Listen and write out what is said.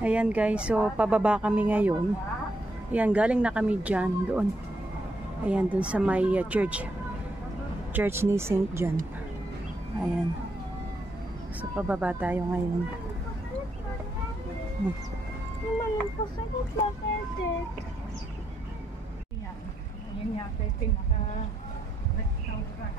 Ayan guys, so pababa kami ngayon. Ayan, galing na kami dyan, doon. Ayan, doon sa may church. Church ni St. John. Ayan. So pababa tayo ngayon. Ayan yata yung pinaka-restaurant.